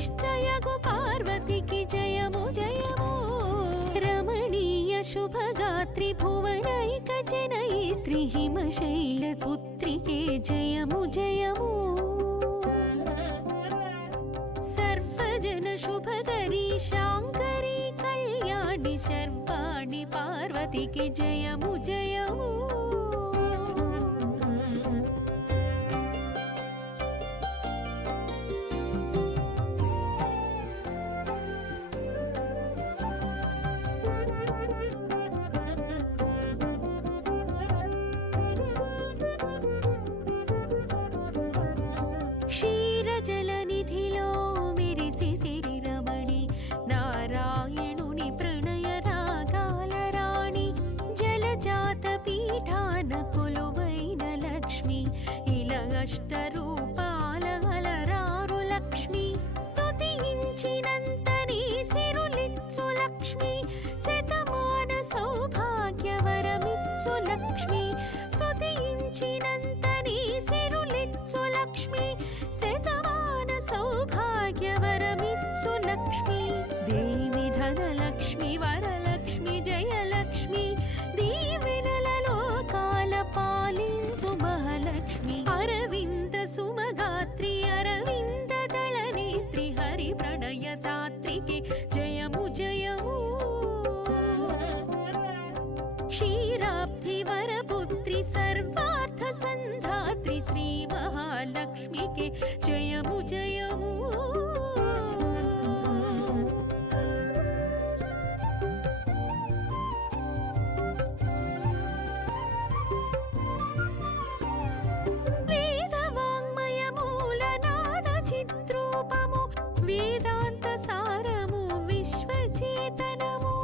इष्टयगु पार्वतीकी जयमु जयमु रमणीय शुभगात्री भुवनैक जनयित्री हिमशैलपुत्रिके जयमु जयमु सर्वजन शुभकरी शांकरी कल्याणी शर्वाणि पार्वतीकी जयमु जयमु क्षीरजलनिधिलो मेरिसि सिरि रमणि नारायणुनि प्रणय रागाल राणि जलजात पीठान कोलुवैन लक्ष्मी इल अष्टरूपाल अलरारु लक्ष्मी स्तुतिंचिनंतनी सिरुलिच्चु लक्ष्मी शतमान सौभाग्यवरमिच्चु लक्ष्मी स्तुतिंचिनंतनी सिरुलिच्चु लक्ष्मी शतमान सौभाग्यवरमिच्चु लक्ष्मी देवी धनलक्ष्मी वरलक्ष्मी जयलक्ष्मी दीवेनలలో కాల పాలించు మహాలక్ష్మి అరవింద సుమగాత్రి అరవింద దళనేత్రి హరి ప్రణయదాత్రికి జయము జయము क्षीराब्धि वरपुत्री सर्वार्थ संधात्री श्री महालक्ष्मी के जयमु जयमु वेदवाङ्मय मूलनाद चित्रूपमु वेदांत सारमु विश्वचेतनमु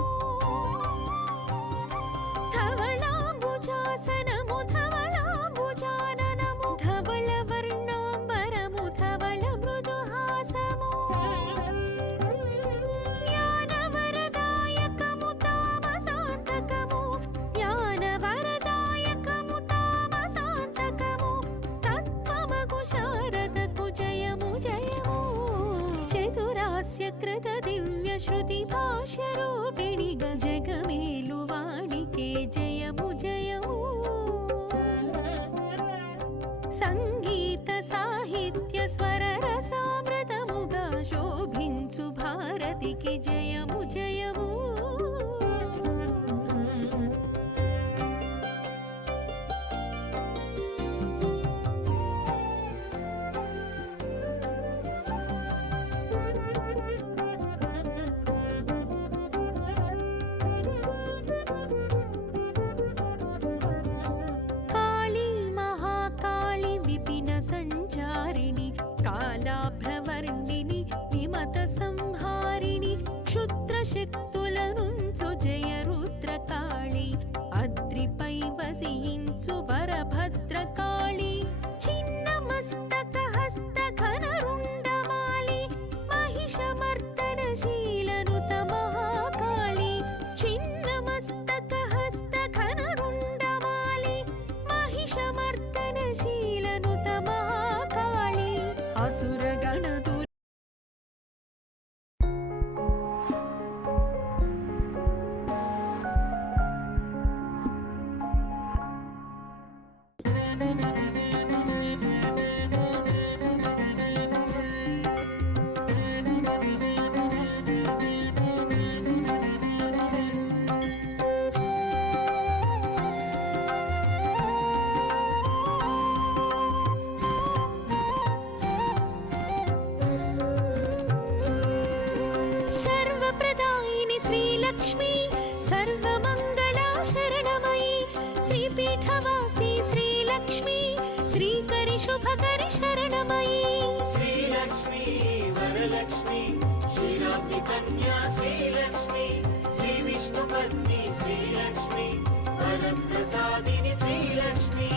धवलाम्बुजासनमु धवलाम्बुजाननमु धवलवर्णाम्बरमु धवल मृदुहासमु ज्ञानवरदायकमु तामसान्तकमु ज्ञानवरदायकमु तामसान्तकमु तत्त्वमगु शारदकु जयमु जयमु चतुरास्यकृत दिव्य श्रुति भाष्यरूपिणि जगमेलुवाणिके जयमु जयमु संगीत साहित्य स्वर रसामृतमुगा शोभिंचु भारतिकी जयमु जयमु काली महाकाली विपिन संचारिणि कालाभ्रवर्णिनि विमत संहारिणि क्षुद्रशक्तुलनुंचु जय रुद्रकाळि अद्रिपै वसिंचु वरभद्रकाळि छिन्नमस्तक हस्त घनरुण्डमालि महिषमर्दनशीलनुत महाकाळि छिन्नमस्तक हस्त घनरुण्डमालि महिषमर्दनशीलनुत महाकाळि असुरगणदु सर्वप्रदायिनि श्रीलक्ष्मी सर्वमङ्गला शरणमयी श्रीपीठवासी श्रीलक्ष्मी श्रीकरि शुभकरि शरणमयी श्रीलक्ष्मी वरलक्ष्मी क्षीराब्धि कन्या श्रीलक्ष्मी श्रीविष्णुपत्नी श्रीलक्ष्मी वरप्रसादिनि श्रीलक्ष्मी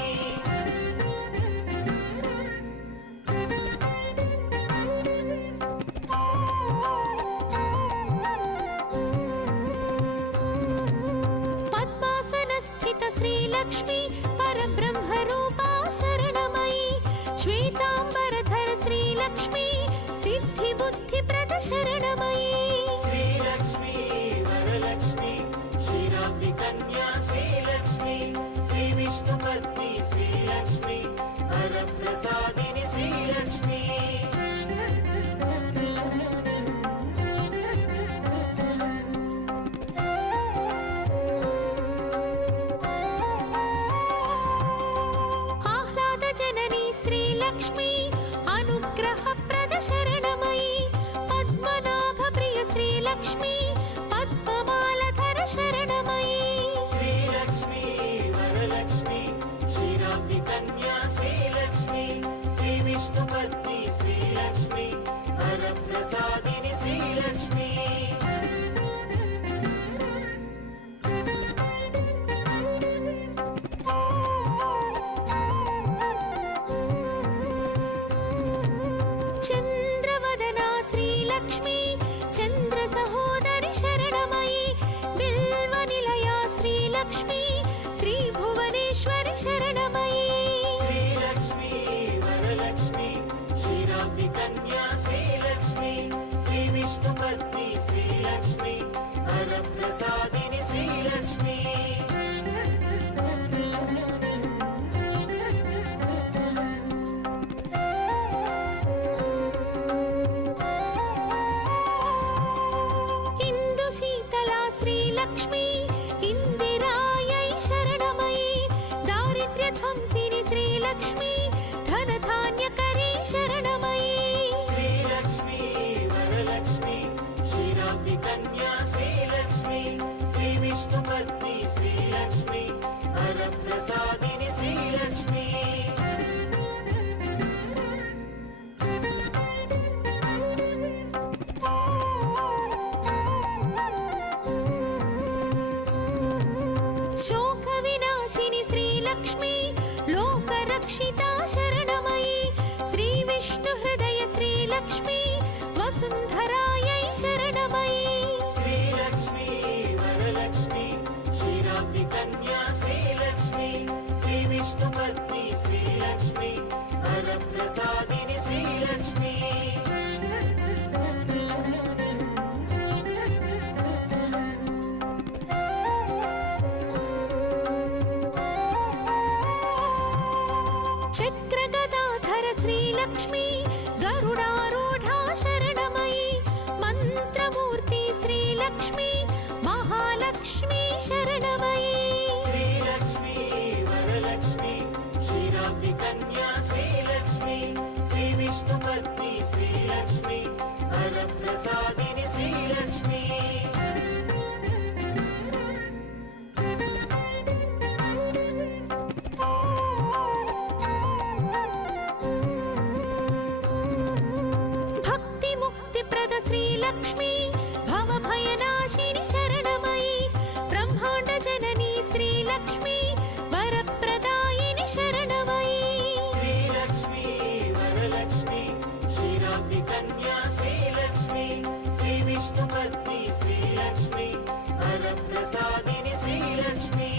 पद्मासनस्थित श्रीलक्ष्मी परब्रह्मरूपा शरणमयी श्वेताम्बरधर श्रीलक्ष्मी सिद्धिबुद्धिप्रद शरणमयी श्रीलक्ष्मी वरलक्ष्मी क्षीराब्धि कन्या श्रीलक्ष्मी श्रीविष्णुपत्नी श्रीलक्ष्मी वरप्रसादिनि श्रीलक्ष्मी आह्लादजननी श्रीलक्ष्मी अनुग्रहप्रद शरणमयी पद्मनाभप्रिय श्रीलक्ष्मी पद्ममालधर शरणमयी श्रीलक्ष्मी वरलक्ष्मी क्षीराब्धि कन्या श्रीलक्ष्मी श्रीविष्णुपत्नी श्रीलक्ष्मी वरप्रसादिनि श्रीलक्ष्मी चन्द्रवदना श्रीलक्ष्मी चन्द्रसहोदरि शरणमयी बिल्वनिलया श्रीलक्ष्मी श्रीभुवनेश्वरि शरणमयी श्रीलक्ष्मी वरलक्ष्मी क्षीराब्धि कन्या श्रीलक्ष्मी श्रीविष्णुपत्नी श्रीलक्ष्मी वरप्रसादिनि श्रीलक्ष्मी इन्दुशीतला श्रीलक्ष्मी इन्दिरायै शरणमयी दारिद्र्यध्वंसिनि श्रीलक्ष्मी धनधान्यकरी शरणमयी श्रीलक्ष्मी वरलक्ष्मी क्षीराब्धि कन्या श्रीलक्ष्मी श्रीविष्णुपत्नी श्रीलक्ष्मी वरप्रसादिनि श्रीलक्ष्मी शोकविनाशिनि श्रीलक्ष्मी लोकरक्षिता शरणमयी श्रीविष्णुहृदय श्रीलक्ष्मी वसुन्धरायै शरणमयी श्रीलक्ष्मी वरलक्ष्मी क्षीराब्धि कन्या श्रीलक्ष्मी श्रीविष्णुपत्नी श्रीलक्ष्मी वरप्रसादिनि श्रीलक्ष्मी चक्रगदाधर श्रीलक्ष्मी गरुडारूढा शरणमयी मन्त्रमूर्ति श्रीलक्ष्मी महालक्ष्मी शरणमयी श्रीलक्ष्मी वरलक्ष्मी क्षीराब्धि कन्या श्रीलक्ष्मी श्रीविष्णुपत्नी श्रीलक्ष्मी वरप्रसादिनि श्रीलक्ष्मी भक्तिमुक्तिप्रद श्रीलक्ष्मी भवभयनाशिनि शरणमयी ब्रह्माण्डजननी श्रीलक्ष्मी वरप्रदायिनि शरणमयी श्रीलक्ष्मी वरलक्ष्मी क्षीराब्धि कन्या श्रीलक्ष्मी श्रीविष्णुपत्नी श्रीलक्ष्मी वरप्रसादिनि श्रीलक्ष्मी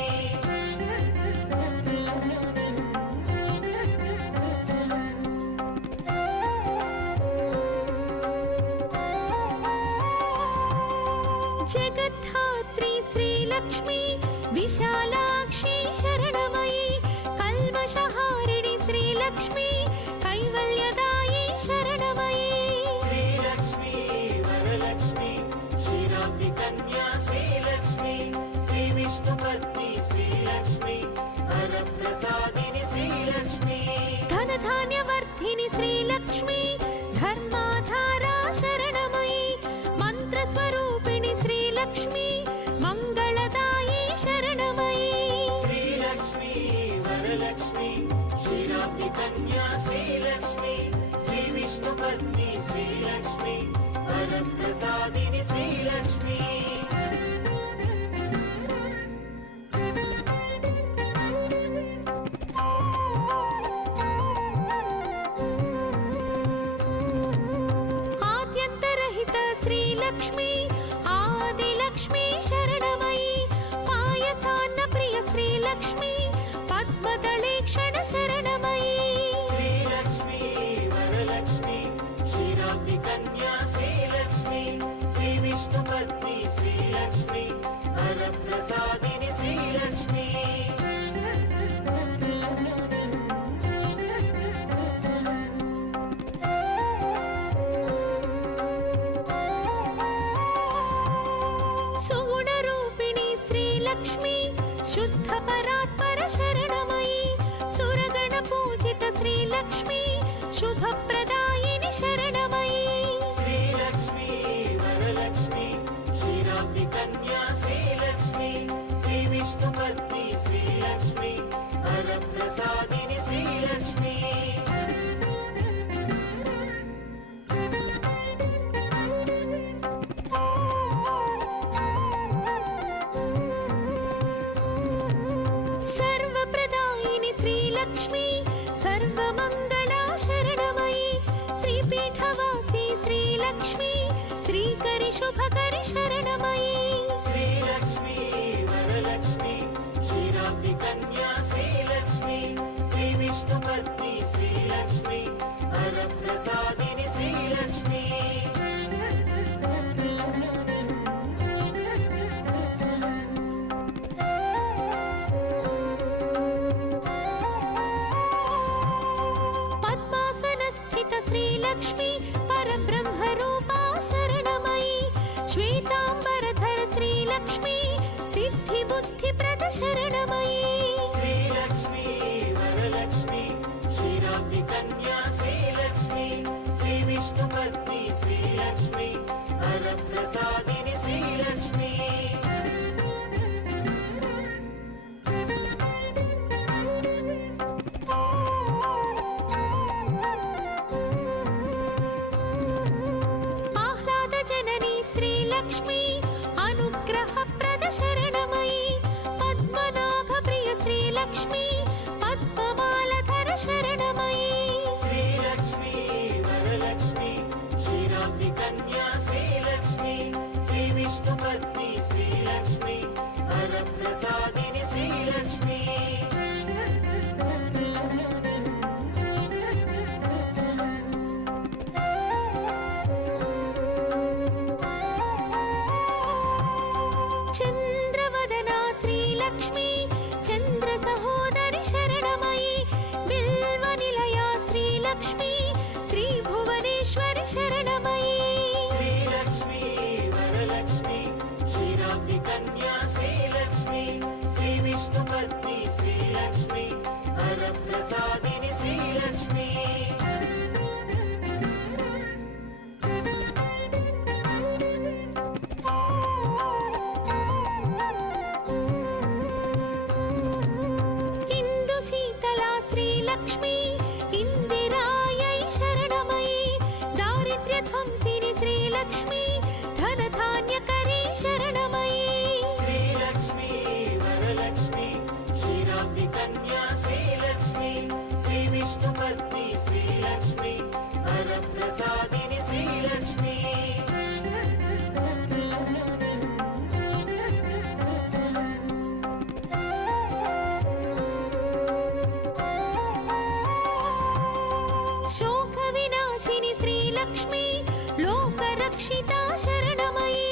जगद्धात्री श्रीलक्ष्मी विशालाक्षी शरणमयी कल्मषहारिणि श्रीलक्ष्मी कैवल्यदायी शरणमयी श्रीलक्ष्मी वरलक्ष्मी क्षीराब्धि कन्या श्रीलक्ष्मी श्रीविष्णुपत्नी श्रीलक्ष्मी वरप्रसादिनि श्रीलक्ष्मी धनधान्यवर्धिनि श्रीलक्ष्मी धर्माधारा शरणमयी मन्त्रस्वरूपिणि श्रीलक्ष्मी मङ्गलदायी शरणमयी श्रीलक्ष्मी वरलक्ष्मी क्षीराब्धि कन्या श्रीलक्ष्मी श्रीविष्णुपत्नी श्रीलक्ष्मी वरप्रसादिनि श्रीलक्ष्मी आद्यन्तरहित श्रीलक्ष्मी आदिलक्ष्मी शरणमयी पायसान्नप्रिय श्रीलक्ष्मी पद्मदलेक्षण शरणमयी श्रीलक्ष्मी वरलक्ष्मी क्षीराब्धि श्रीलक्ष्मी शुद्धपरात्पर शरणमयी सुरगणपूजित श्रीलक्ष्मी शुभप्रदायिनि शरणमयी श्रीलक्ष्मी वरलक्ष्मी क्षीराब्धिकन्या श्रीलक्ष्मी श्रीविष्णुपत्नी श्रीलक्ष्मी वरप्रसादिनि श्रीलक्ष्मी सर्वप्रदायिनि श्रीलक्ष्मी सर्वमङ्गला शरणमयी श्रीपीठवासी श्रीलक्ष्मी श्रीकरि शुभकरि शरणमयी श्रीलक्ष्मी वरलक्ष्मी क्षीराब्धिकन्या श्रीलक्ष्मी श्रीविष्णुपत्नी श्रीलक्ष्मी वरप्रसादिनि श्रीलक्ष्मी पद्मासनस्थित श्रीलक्ष्मी परब्रह्मरूपा शरणमयी श्वेताम्बरधर श्रीलक्ष्मी सिद्धिबुद्धिप्रद शरणमयी श्रीलक्ष्मी वरलक्ष्मी क्षीराब्धिकन्या श्रीलक्ष्मी श्रीविष्णुपत्नी श्रीलक्ष्मी वरप्रसादिनि श्रीलक्ष्मी आह्लादजननी श्रीलक्ष्मी अनुग्रहप्रद शरणमयी पद्मनाभप्रिय श्रीलक्ष्मी पद्ममालधर शरणमयी श्रीलक्ष्मी वरलक्ष्मी क्षीराब्धिकन्या श्रीलक्ष्मी श्रीविष्णुपत्नी श्रीलक्ष्मी वरप्रसादिनि श्रीलक्ष्मी चन्द्रवदना श्रीलक्ष्मी चन्द्रसहोदरि शरणमयी बिल्वनिलया श्रीलक्ष्मी श्रीभुवनेश्वरि शरणमयी श्रीलक्ष्मी वरलक्ष्मी क्षीराब्धिकन्या श्रीलक्ष्मी श्रीविष्णुपत्नी श्रीलक्ष्मी वरप्रसादिनि श्रीलक्ष्मी इन्दुशीतला श्रीलक्ष्मी इन्दिरायै शरणमयी दारिद्र्यध्वंसिनि श्रीलक्ष्मी धनधान्यकरी शरणमयी श्रीलक्ष्मी वरलक्ष्मी क्षीराब्धिकन्या श्रीलक्ष्मी श्रीविष्णुपत्नी श्रीलक्ष्मी वरप्रसादिनि श्रीलक्ष्मी शोकविनाशिनि श्रीलक्ष्मी लोकरक्षिता शरणमयी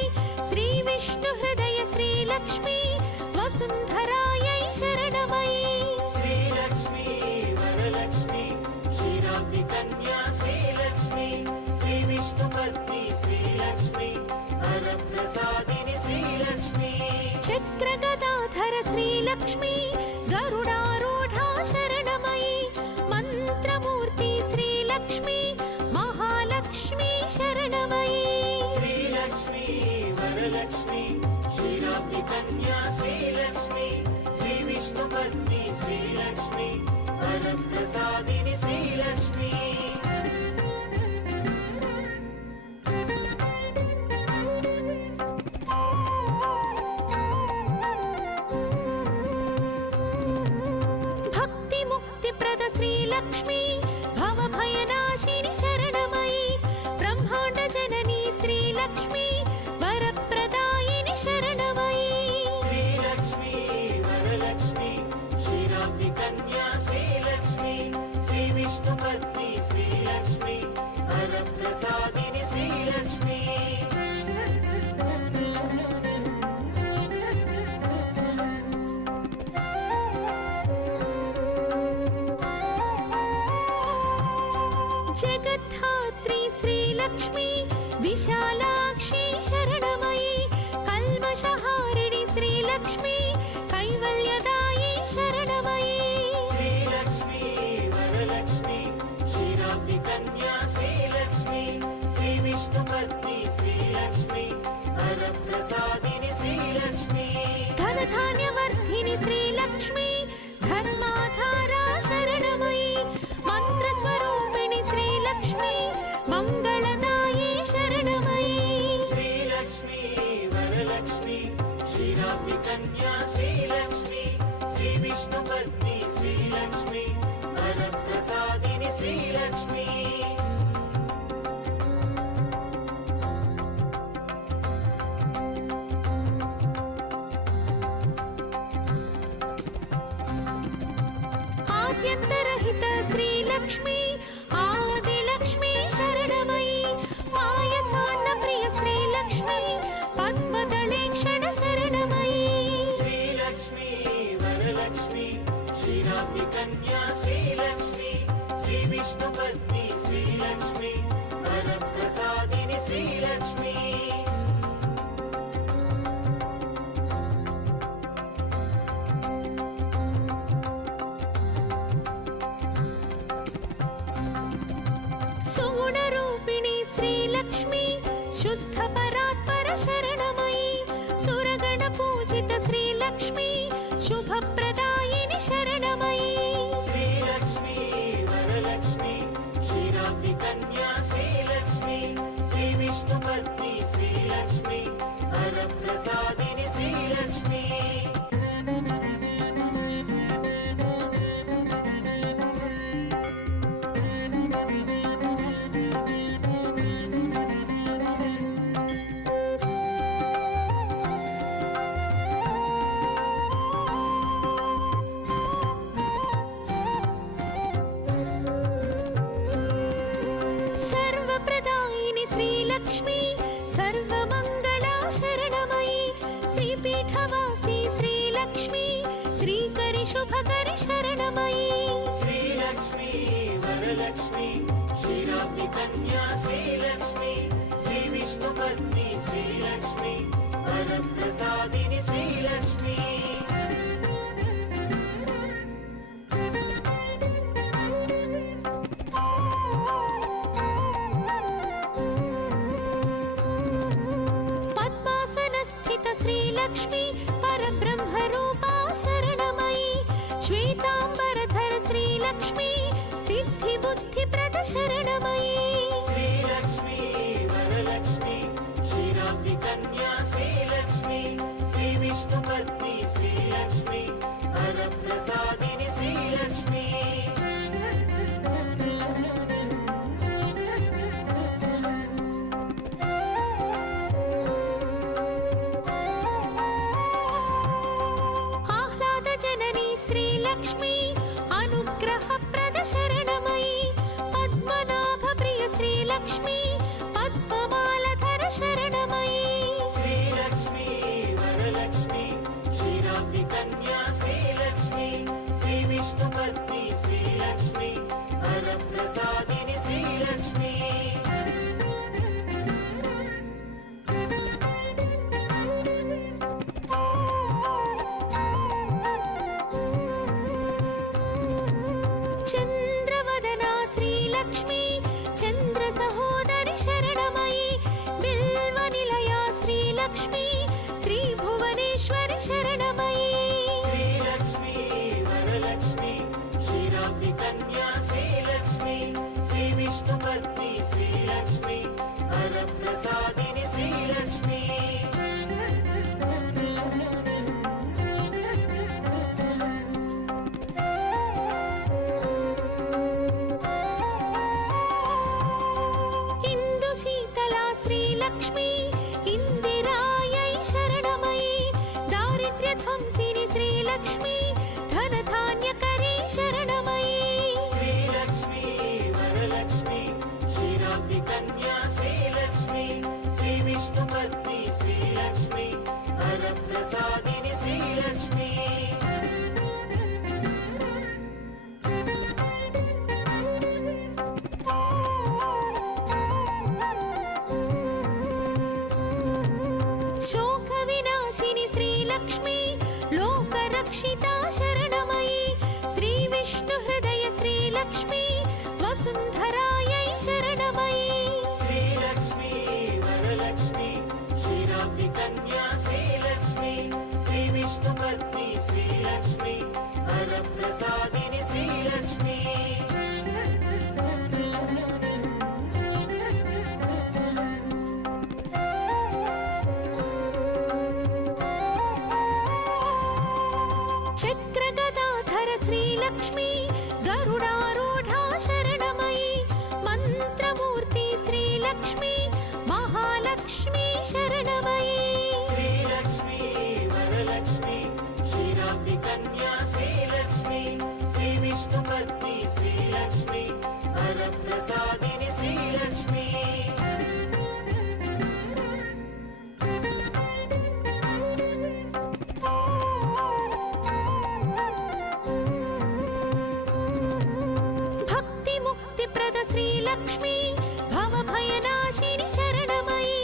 श्रीविष्णुहृदय श्रीलक्ष्मी वसुन्धरायै शरणमयी श्रीलक्ष्मी वरलक्ष्मी क्षीराब्धिकन्या श्रीलक्ष्मी श्रीविष्णुपत्नी श्रीलक्ष्मी वरप्रसादिनि श्रीलक्ष्मी चक्रगदाधर श्रीलक्ष्मी गरुडारूढा शरणमयी मन्त्रमूर्ति श्रीलक्ष्मी महालक्ष्मी शरणमयी श्रीलक्ष्मी वरलक्ष्मी क्षीराब्धिकन्या श्रीलक्ष्मी श्रीविष्णुपत्नी श्रीलक्ष्मी वरप्रसादिनि श्रीलक्ष्मी भक्तिमुक्तिप्रद श्रीलक्ष्मी भवभयनाशिनि शरणमयी ब्रह्माण्डजननी श्रीलक्ष्मी वरप्रदायिनि शरणमयी श्रीलक्ष्मी वरलक्ष्मी क्षीराब्धिकन्या श्रीलक्ष्मी श्रीविष्णुपत्नी श्रीलक्ष्मी वरप्रसादिनि श्रीलक्ष्मी जगद्धात्री श्रीलक्ष्मी विशालाक्षी शरणमयी कल्मषहारिणि श्रीलक्ष्मी ఆద్యంతరహిత శ్రీలక్ష్మి ఆదిలక్ష్మి శరణమయి పాయసాన్న ప్రియ శ్రీలక్ష్మి పద్మదళేక్షణ శరణమయి శ్రీలక్ష్మి వరలక్ష్మి క్షీరాబ్ది కన్యా శ్రీలక్ష్మి శ్రీ విష్ణు పత్ని శ్రీలక్ష్మి వరప్రసాదిని శ్రీలక్ష్మి సుగుణరూపిణి శ్రీలక్ష్మి శుద్ధ పరాత్పర శరణమయి సురగణ పూజిత శ్రీలక్ష్మి శుభప్రదాయిని శరణమయి శ్రీలక్ష్మి వరలక్ష్మి క్షీరాబ్ది కన్యా శ్రీలక్ష్మి శ్రీ విష్ణు పత్ని శ్రీలక్ష్మి వరప్రసాదిని శ్రీలక్ష్మి సర్వప్రదాయిని శ్రీలక్ష్మి సర్వమంగళా శరణమయి శ్రీపీఠవాసి శ్రీలక్ష్మి శ్రీకరి శుభకరి శరణమయి శ్రీలక్ష్మి వరలక్ష్మి క్షీరాబ్ది కన్యా శ్రీలక్ష్మి శ్రీ విష్ణు పత్ని శ్రీలక్ష్మి వరప్రసాదిని శ్రీలక్ష్మి పద్మాసనస్థిత శ్రీలక్ష్మి పరబ్రహ్మరూపా శరణమయి శ్వేతాంబరధర శ్రీలక్ష్మి సిద్ధి బుద్ధిప్రద శరణమయి శ్రీలక్ష్మి వరలక్ష్మి క్షీరాబ్ది కన్యా శ్రీలక్ష్మి శ్రీ విష్ణు పత్ని శ్రీలక్ష్మి వరప్రసాదిని శ్రీలక్ష్మి ఆహ్లాద జనని శ్రీలక్ష్మి అనుగ్రహప్రద శరణమయి పద్మనాభ ప్రియ శ్రీలక్ష్మి పద్మమాలధర శరణమయి శ్రీలక్ష్మి వరలక్ష్మి క్షీరాబ్ది కన్యా శ్రీలక్ష్మి శ్రీ విష్ణు పత్ని శ్రీలక్ష్మి వరప్రసాదిని శ్రీలక్ష్మి చంద్రవదనా శ్రీలక్ష్మి చంద్ర సహోదరి శరణమయి బిల్వ నిలయా శ్రీలక్ష్మి శ్రీ భువనేశ్వరి శరణమయి శ్రీలక్ష్మి వరలక్ష్మి క్షీరాబ్ది కన్యా శ్రీలక్ష్మి శ్రీ విష్ణు పత్ని శ్రీలక్ష్మి వరప్రసాదిని శ్రీలక్ష్మి ఇందు శీతలా శ్రీలక్ష్మి ఇందిరాయై శరణమయి దారిద్ర్య ధ్వంసిని శ్రీలక్ష్మి ధనధాన్యకరీ శరణమయి శ్రీలక్ష్మి వరలక్ష్మి క్షీరాబ్ది కన్యా శ్రీలక్ష్మి శ్రీ విష్ణు పత్ని శ్రీలక్ష్మి వరప్రసాదిని శ్రీలక్ష్మి శోక వినాశిని శ్రీలక్ష్మి లోకరక్షితా శరణమయి శ్రీ విష్ణు హృదయ శ్రీలక్ష్మి వసుంధరాయై శరణమయి శ్రీలక్ష్మి వరలక్ష్మి క్షీరాబ్ది కన్యా శ్రీలక్ష్మి శ్రీ విష్ణు పత్ని శ్రీలక్ష్మి వరప్రసాదిని శ్రీలక్ష్మి చక్రగదాధర శ్రీలక్ష్మి గరుడారూఢా శరణమయి మంత్రమూర్తి శ్రీలక్ష్మి మహాలక్ష్మి శరణమయి శ్రీలక్ష్మి వరలక్ష్మి క్షీరాబ్ది కన్యా శ్రీలక్ష్మి శ్రీ విష్ణు श्रीलक्ष्मी वरप्रसादिनि श्रीलक्ष्मी భక్తి ముక్తిప్రద శ్రీలక్ష్మి భవభయనాశిని శరణమయి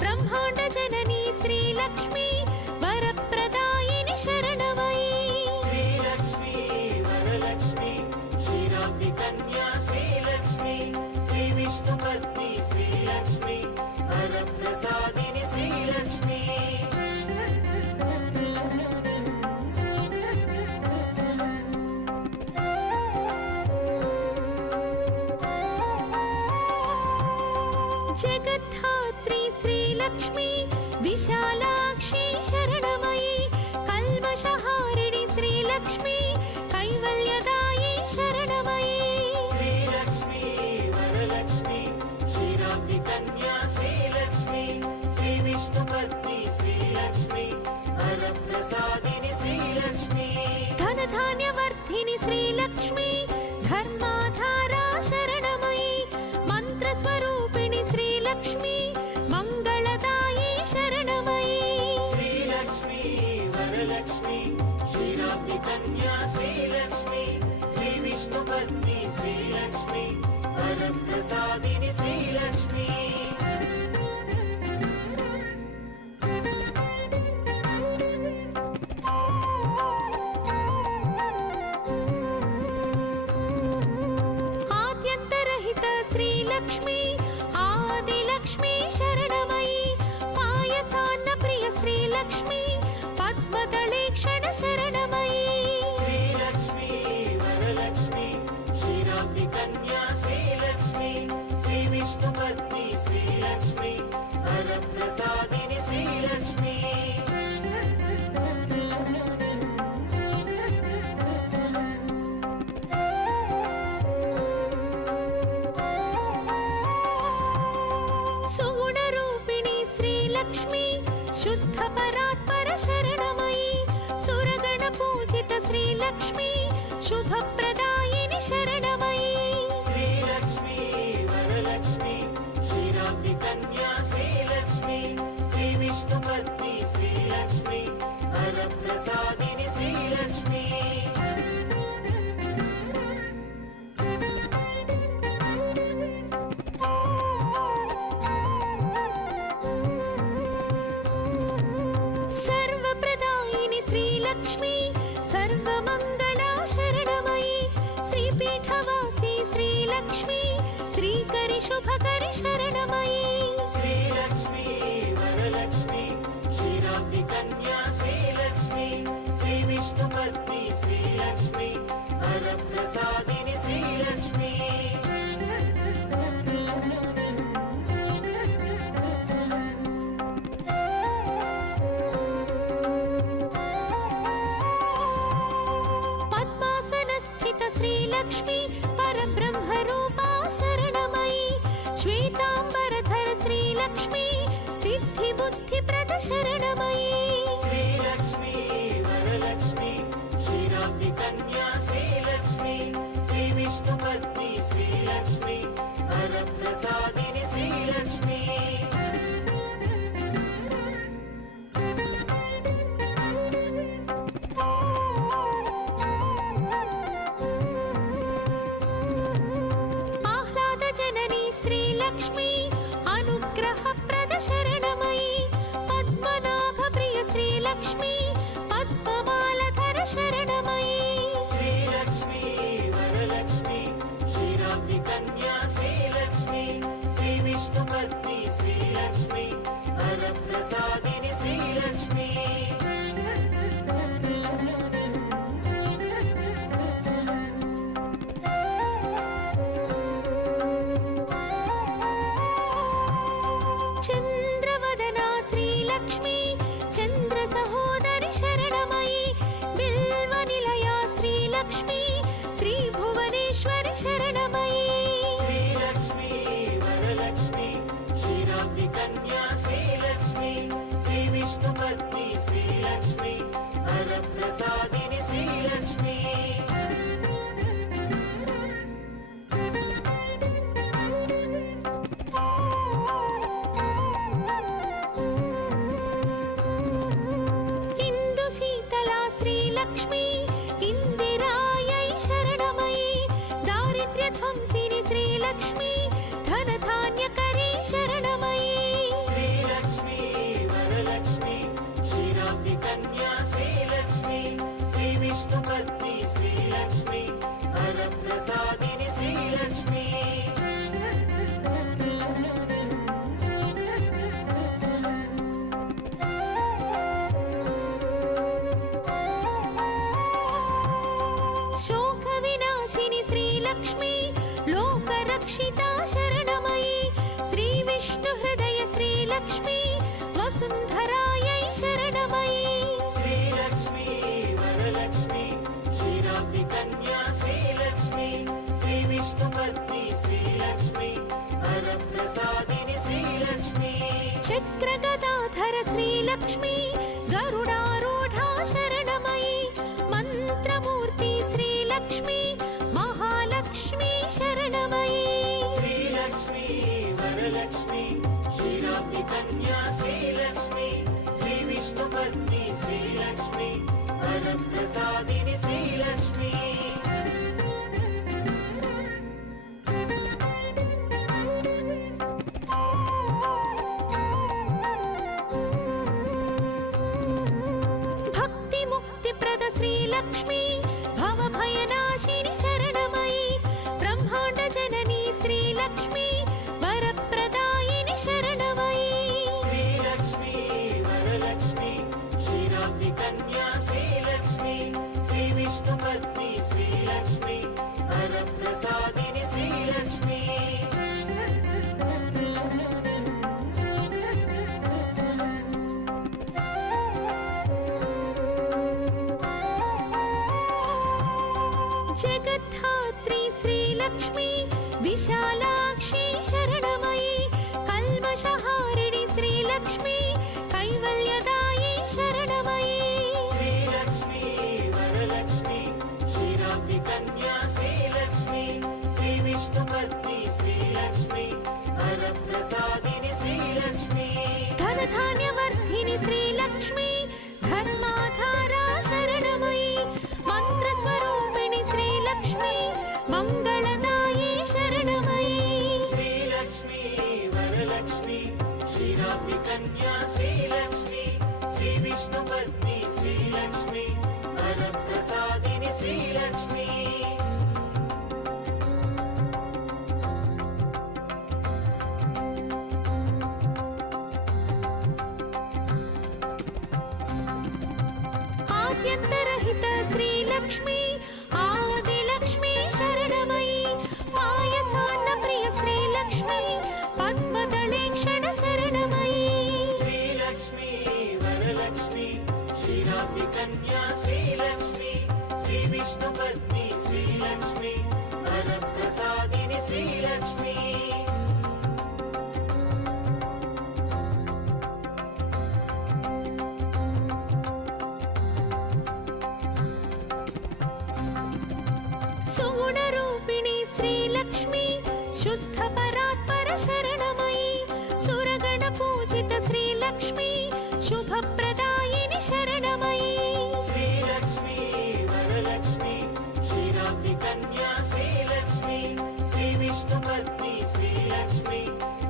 బ్రహ్మాండ జనని శ్రీలక్ష్మి వరప్రదాయిని శరణమయి श्रीलक्ष्मी वरलक्ष्मी क्षीराब्धि कन्या श्रीलक्ष्मी श्रीविष्णुपत्नी श्रीलक्ष्मी वरप्रसादिनि श्रीलक्ष्मी జగద్ధాత్రి శ్రీలక్ష్మి విశాలాక్షి శరణమయి కల్మషహారిణి శ్రీలక్ష్మి కైవల్యదాయి శరణమయి श्रीलक्ष्मी वरलक्ष्मी क्षीराब्धि कन्या श्रीलक्ष्मी श्रीविष्णुपत्नी श्रीलक्ष्मी वरप्रसादिनि श्रीलक्ष्मी ధనధాన్యవర్ధిని శ్రీలక్ష్మి ధర్మాధారా శరణమయి మంత్రస్వరూపిణి శ్రీలక్ష్మి మంగళదాయి శరణమయి श्रीलक्ष्मी वरलक्ष्मी क्षीराब्धि कन्या श्रीलक्ष्मी श्रीविष्णुपत्नी श्रीलक्ष्मी वरप्रसादिनि श्रीलक्ष्मी ఆద్యంతరహిత శ్రీలక్ష్మి ఆదిలక్ష్మి శరణమయి పాయసాన్న ప్రియ శ్రీలక్ష్మి పద్మదళేక్షణ శరణమయి श्रीलक्ष्मी वरलक्ष्मी क्षीराब्धि कन्या श्रीलक्ष्मी श्रीविष्णुपत्नी श्रीलक्ष्मी वरप्रसादिनि श्रीलक्ष्मी సుగుణరూపిణి శ్రీలక్ష్మి శుద్ధ పరాత్పర శరణమయి సురగణ పూజిత శ్రీలక్ష్మి శుభప్రదాయిని శరణమయి श्रीलक्ष्मी वरलक्ष्मी क्षीराब्धि कन्या श्रीलक्ष्मी श्रीविष्णुपत्नी श्रीलक्ष्मी वरप्रसादिनि श्रीलक्ष्मी సర్వప్రదాయిని శ్రీలక్ష్మి సర్వమంగళా శరణమయి శ్రీపీఠవాసి శ్రీలక్ష్మి శ్రీకరి శుభకరి శరణమయి श्रीलक्ष्मी वरलक्ष्मी क्षीराब्धि कन्या श्रीलक्ष्मी श्रीविष्णुपत्नी श्रीलक्ष्मी वरप्रसादिनि श्रीलक्ष्मी పద్మాసనస్థిత శ్రీలక్ష్మి పరబ్రహ్మరూపా శరణమయి శ్వేతాంబరధర శ్రీలక్ష్మి సిద్ధి బుద్ధిప్రద శరణమయి श्रीलक्ष्मी वरलक्ष्मी क्षीराब्धि कन्या श्रीलक्ष्मी श्रीविष्णुपत्नी श्रीलक्ष्मी वरप्रसादिनि श्रीलक्ष्मी ఆహ్లాద జనని శ్రీలక్ష్మి అనుగ్రహప్రద శరణమయి పద్మనాభ ప్రియ శ్రీలక్ష్మి పద్మమాలధర శరణమయి श्रीलक्ष्मी वरलक्ष्मी क्षीराब्धि कन्या श्रीलक्ष्मी श्रीविष्णुपत्नी श्रीलक्ष्मी वरप्रसादिनि श्रीलक्ष्मी చంద్రవదనా శ్రీలక్ష్మి చంద్ర సహోదరి శరణమయి బిల్వ నిలయా శ్రీలక్ష్మి శ్రీ భువనేశ్వరి శరణమయి श्रीलक्ष्मी वरलक्ष्मी क्षीराब्धि कन्या श्रीलक्ष्मी श्रीविष्णुपत्नी श्रीलक्ष्मी वरप्रसादिनि श्रीलक्ष्मी श्रीलक्ष्मी इन्दिरायै शरणमयी दारिद्र्यध्वंसिनि श्रीलक्ष्मी धनधान्यकरी शरणमयी श्रीलक्ष्मी वरलक्ष्मी क्षीराब्धिकन्या श्रीलक्ष्मी श्रीविष्णुपत्नी श्रीलक्ष्मी वरप्रसादिनि श्रीलक्ष्मी शोकविनाशिनि श्रीलक्ष्मी लोकरक्षिता शरणमयी श्रीविष्णुहृदय श्रीलक्ष्मी वसुन्धरायै शरणमयी श्रीलक्ष्मी वरलक्ष्मी क्षीराब्धिकन्या श्रीलक्ष्मी श्रीविष्णुपत्नी श्रीलक्ष्मी वरप्रसादिनि श्रीलक्ष्मी चक्रगदाधर श्रीलक्ष्मी गरुडारूढा शरणमयी मन्त्रमूर्ति श्रीलक्ष्मी महालक्ष्मी शरणमयी श्रीलक्ष्मी वरलक्ष्मी क्षीराब्धिकन्या श्रीलक्ष्मी श्रीविष्णुपत्नी श्रीलक्ष्मी वरप्रसादिनि श्रीलक्ष्मी भक्तिमुक्तिप्रद श्रीलक्ष्मी भवभयनाशिनि शरणमयी ब्रह्माण्डजननी श्रीलक्ष्मी वरप्रदायिनि शरणमयी श्रीलक्ष्मी वरलक्ष्मी क्षीराब्धिकन्या श्रीलक्ष्मी श्रीविष्णुपत्नी श्रीलक्ष्मी वरप्रसादिनि श्रीलक्ष्मी जगद्धात्री श्रीलक्ष्मी विशालाक्षी शरणमयी कल्मषहारिणि श्रीलक्ष्मी कैवल्यदायी शरणमयी श्रीलक्ष्मी वरलक्ष्मी क्षीराब्धिकन्या श्रीलक्ष्मी श्रीविष्णुपत्नी श्रीलक्ष्मी वरप्रसादिनि श्रीलक्ष्मी धनधान्यवर्धिनि श्रीलक्ष्मी धर्माधारा शरणमयी मन्त्रस्वरूपिणि श्रीलक्ष्मी मङ्गलदायी शरणमयी श्रीलक्ष्मी वरलक्ष्मी क्षीराब्धिकन्या श्रीलक्ष्मी श्रीविष्णुपत्नी श्रीलक्ष्मी वरप्रसादिनि श्रीलक्ष्मी आद्यन्तरहित श्रीलक्ष्मी आदिलक्ष्मी शरणमयी पायसान्नप्रिय श्रीलक्ष्मी पद्मदलेक्षण शरणमयी श्रीलक्ष्मी वरलक्ष्मी क्षीराब्धिकन्या श्रीलक्ष्मी श्रीविष्णुपत्नी श्रीलक्ष्मी वरप्रसादिनि श्रीलक्ष्मी सुगुणरूपिणी श्रीलक्ष्मी शुद्धपरात्पर शरणमयी सुरगणपूजित श्रीलक्ष्मी शुभप्रदायिनि शरणमयी श्रीलक्ष्मी वरलक्ष्मी क्षीराब्धिकन्या श्रीलक्ष्मी श्रीविष्णुपत्नी श्रीलक्ष्मी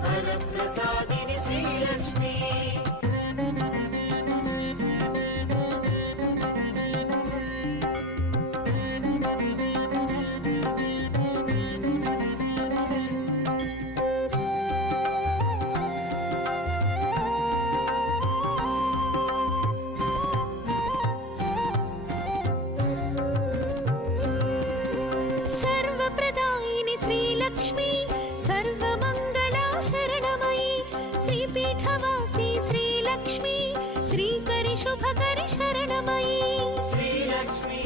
वरप्रसादिनि श्रीलक्ष्मी सर्वप्रदायिनि श्रीलक्ष्मी सर्वमङ्गला शरणमयी श्रीपीठवासी श्रीलक्ष्मी श्रीकरि शुभकरि शरणमयी श्रीलक्ष्मी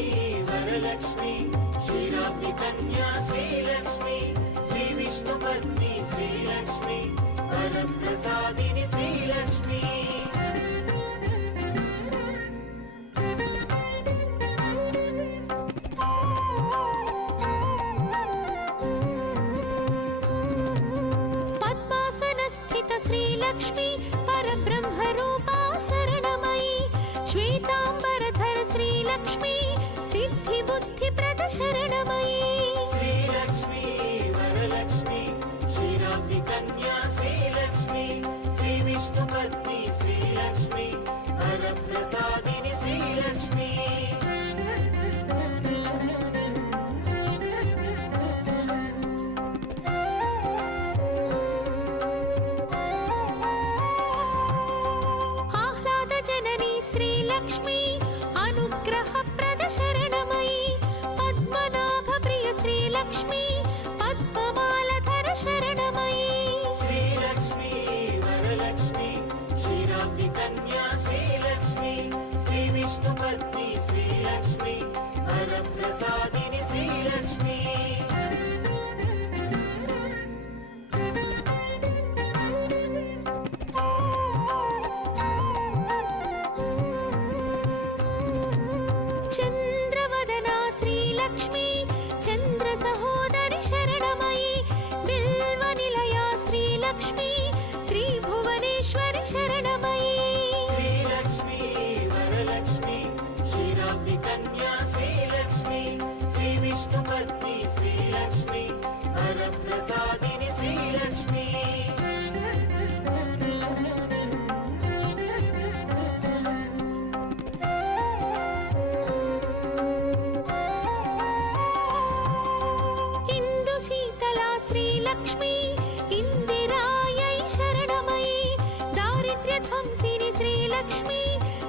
वरलक्ष्मी क्षीराब्धिकन्या श्रीलक्ष्मी श्रीविष्णुपत्नी श्रीलक्ष्मी वरप्रसादिनि श्रीलक्ष्मी श्रीलक्ष्मी परब्रह्मरूपा शरणमयी श्वेताम्बरधर श्रीलक्ष्मी बुद्धिप्रद शरणमयी श्रीलक्ष्मी वरलक्ष्मी क्षीराब्धि कन्या श्रीलक्ष्मी श्रीविष्णुपत्नी श्रीलक्ष्मी वरप्रसादिनि श्रीलक्ष्मी आह्लादजननी श्रीलक्ष्मी अनुग्रहप्रद शरणमयी पद्मनाभप्रिय श्रीलक्ष्मी पद्ममालधर शरणमयी श्रीलक्ष्मी वरलक्ष्मी क्षीराब्धि कन्या श्रीलक्ष्मी श्रीविष्णुपत्नी श्रीलक्ष्मी वरप्रसादिनि श्रीलक्ष्मी चन्द्रवदना श्रीलक्ष्मी चन्द्रसहोदरि शरणमयी बिल्वनिलया श्रीलक्ष्मी श्रीभुवनेश्वरि शरणमयी श्रीलक्ष्मी वरलक्ष्मी क्षीराब्धि कन्या श्रीलक्ष्मी श्रीविष्णुपत्नी श्रीलक्ष्मी वरप्रसादिनि श्रीलक्ष्मी इन्दुशीतला श्रीलक्ष्मी इन्दिरायै शरणमयी दारिद्र्यध्वंसिनि श्रीलक्ष्मी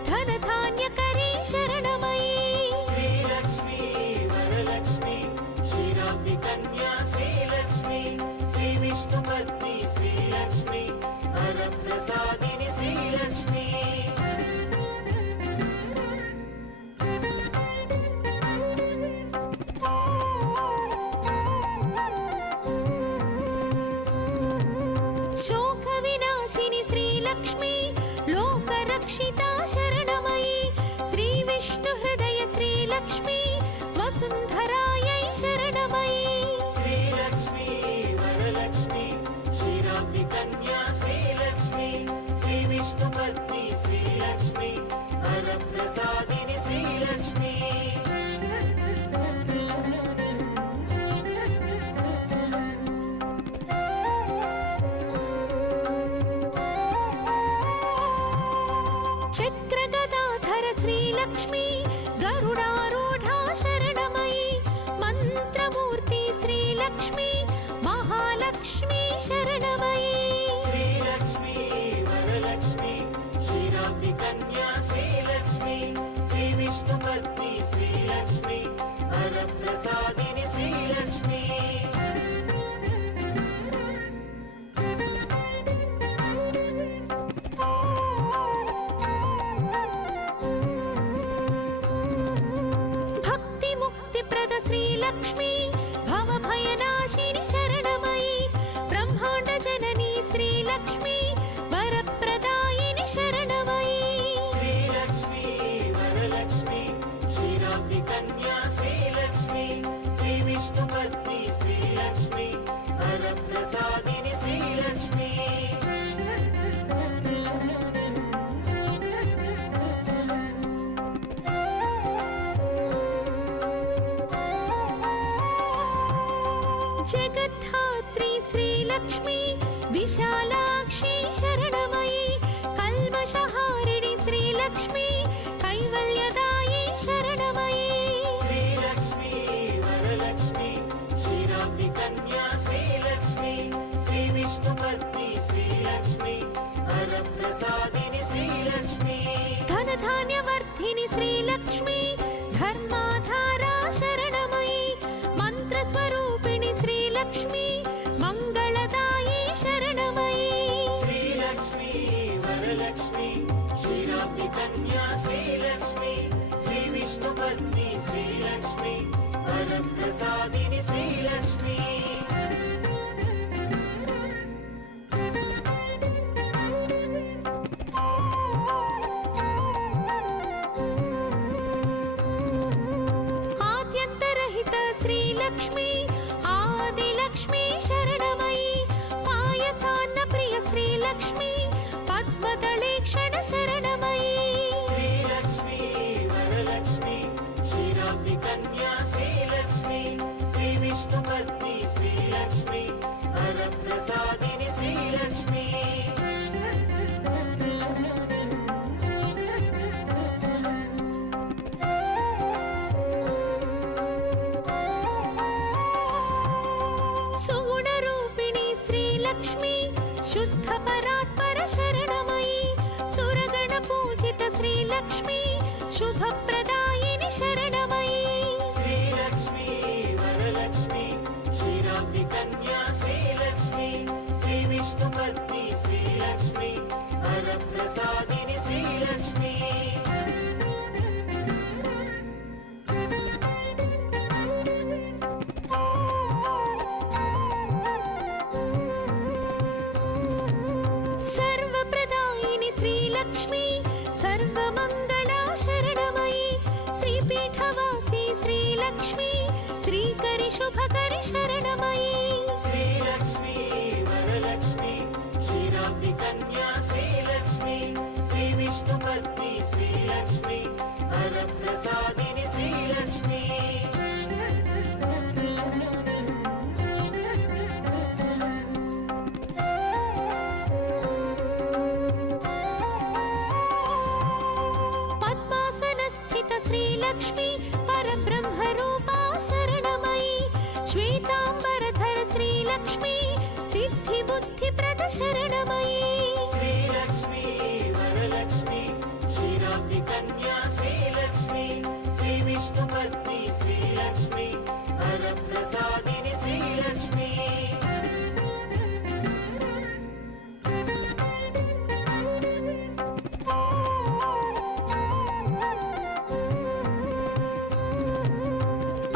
धनधान्यकरी शरणमयी श्रीलक्ष्मी वरलक्ष्मी क्षीराब्धि कन्या श्रीलक्ष्मी श्रीविष्णुपत्नी श्रीलक्ष्मी वरप्रसादिनि श्रीलक्ष्मी शोकविनाशिनि श्रीलक्ष्मी लोकरक्षिता शरणमयी श्रीविष्णुहृदय श्रीलक्ष्मी वसुन्धरायै शरणमयी श्रीलक्ष्मी वरलक्ष्मी क्षीराब्धि कन्या श्रीलक्ष्मी श्रीविष्णुपत्नी श्रीलक्ष्मी वरप्रसादिनि श्रीलक्ष्मी चक्रगदाधर श्रीलक्ष्मी गरुडारूढा शरणमयी मन्त्रमूर्ति श्रीलक्ष्मी महालक्ष्मी शरणमयी श्रीलक्ष्मी वरलक्ष्मी क्षीराब्धि कन्या श्रीलक्ष्मी श्रीविष्णुपत्नी श्रीलक्ष्मी वरप्रसादिनि श्रीलक्ष्मी भक्तिमुक्तिप्रद श्रीलक्ष्मी भवभयनाशिनि शरणमयी ब्रह्माण्डजननी श्रीलक्ष्मी वरप्रदायिनि शरणमयी श्रीलक्ष्मी वरलक्ष्मी क्षीराब्धि कन्या श्रीलक्ष्मी श्रीविष्णुपत्नी श्रीलक्ष्मी वरप्रसादिनि श्रीलक्ष्मी जगद्धात्री श्रीलक्ष्मी विशालाक्षी शरणमयी कल्मषहारिणि श्रीलक्ष्मी कैवल्यदायी शरणमयी श्रीलक्ष्मी वरलक्ष्मी क्षीराब्धि कन्या श्रीलक्ष्मी श्रीविष्णुपत्नी श्रीलक्ष्मी वरप्रसादिनि श्रीलक्ष्मी धनधान्यवर्धिनि श्रीलक्ष्मी धर्माधारा शरणमयी मन्त्रस्वरूपिणि श्रीलक्ष्मी मङ्गलदायी शरणमयी श्रीलक्ष्मी वरलक्ष्मी क्षीराब्धि कन्या श्रीलक्ष्मी श्रीविष्णुपत्नी श्रीलक्ष्मी वरप्रसादिनि श्रीलक्ष्मी आद्यन्तरहित श्रीलक्ष्मी आदिलक्ष्मी शरणमयी पायसान्नप्रिय श्रीलक्ष्मी पद्मदलेक्षण शरणमयी श्रीलक्ष्मी वरलक्ष्मी क्षीराब्धि कन्या శ్రీలక్ష్మి శుభప్రదాయిని శరణమయి. శ్రీలక్ష్మి వరలక్ష్మి క్షీరాబ్ది కన్యా శ్రీలక్ష్మి శ్రీ విష్ణు పత్ని శ్రీలక్ష్మి వరప్రసాదిని శ్రీలక్ష్మి. సర్వప్రదాయిని శ్రీలక్ష్మి సర్వమంగళా శరణమయి. శ్రీపీఠవాసి శ్రీలక్ష్మి శ్రీకరి శుభకరి శరణమయి. శ్రీలక్ష్మి వరలక్ష్మి క్షీరాబ్ది కన్యా శ్రీలక్ష్మి శ్రీ విష్ణు పత్ని శ్రీలక్ష్మి వరప్రసాదిని శ్రీలక్ష్మి. పద్మాసనస్థిత శ్రీలక్ష్మి పరబ్రహ్మరూపా శరణమయి. శ్వేతాంబరధర శ్రీలక్ష్మి సిద్ధిబుద్ధిప్రద శరణమయి. శ్రీలక్ష్మి వరలక్ష్మి క్షీరాబ్ది కన్యా శ్రీలక్ష్మి శ్రీ విష్ణు పత్ని శ్రీలక్ష్మి వరప్రసాదిని శ్రీలక్ష్మి.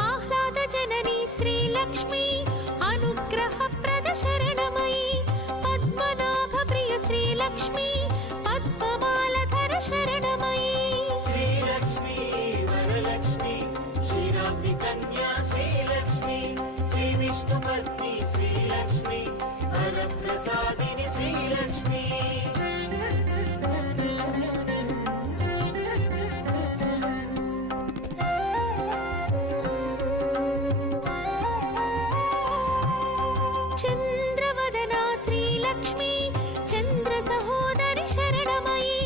ఆహ్లాద జనని శ్రీలక్ష్మి అనుగ్రహప్రద శరణమయి. పద్మనాభ ప్రియ శ్రీలక్ష్మి పద్మమాలధర శరణమయి. శ్రీలక్ష్మి వరలక్ష్మి క్షీరాబ్ది కన్యా శ్రీలక్ష్మి శ్రీ విష్ణు పత్ని శ్రీలక్ష్మి వరప్రసాదిని శ్రీలక్ష్మి. చంద్రవదనా శ్రీలక్ష్మి చంద్ర సహోదరి శరణమయి.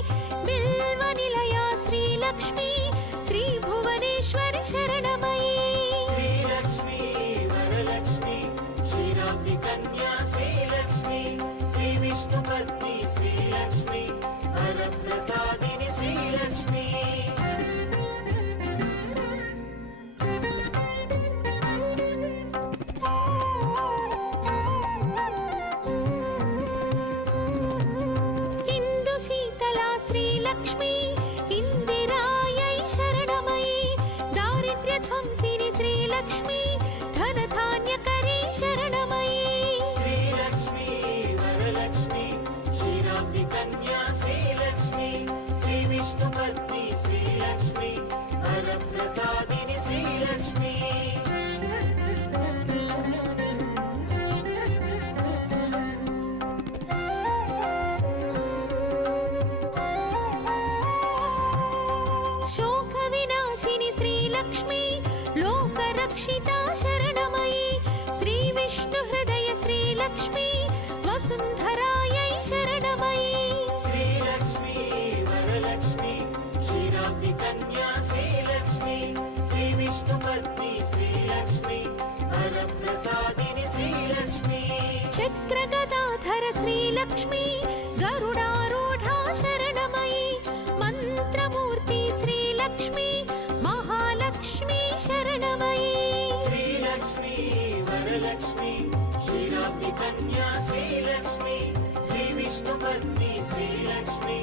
బిల్వ నిలయా శ్రీలక్ష్మి శ్రీ భువనేశ్వరి శరణమయి. శ్రీలక్ష్మి వరలక్ష్మి క్షీరాబ్ది కన్యా శ్రీలక్ష్మి శ్రీ విష్ణు పత్ని శ్రీలక్ష్మి వరప్రసాదిని శ్రీలక్ష్మి. ఇందు శీతలా శ్రీలక్ష్మి ఇందిరాయై శరణమయి. దారిద్ర్య ధ్వంసిని శ్రీలక్ష్మి ధనధాన్యకరీ శరణమయి. శ్రీలక్ష్మి వరలక్ష్మి క్షీరాబ్ది కన్యా శ్రీలక్ష్మి శ్రీ విష్ణు పత్ని శ్రీలక్ష్మి వరప్రసాదిని శ్రీలక్ష్మి. శోక వినాశిని శ్రీలక్ష్మి లోకరక్షిత శరణమయి. శ్రీ విష్ణు హృదయ శ్రీలక్ష్మి వసుంధరాయై శరణమయి. శ్రీలక్ష్మి వరలక్ష్మి క్షీరాబ్ది కన్యా శ్రీలక్ష్మి శ్రీ విష్ణు పత్ని శ్రీలక్ష్మి వరప్రసాదిని శ్రీలక్ష్మి. చక్రగదాధర శ్రీలక్ష్మి గరుడారూఢా శరణమయి. మంత్రమూర్తి శ్రీలక్ష్మి మహాలక్ష్మి శరణమయి. శ్రీలక్ష్మి వరలక్ష్మి క్షీరాబ్ది కన్యా శ్రీలక్ష్మి శ్రీ విష్ణు పత్ని శ్రీలక్ష్మి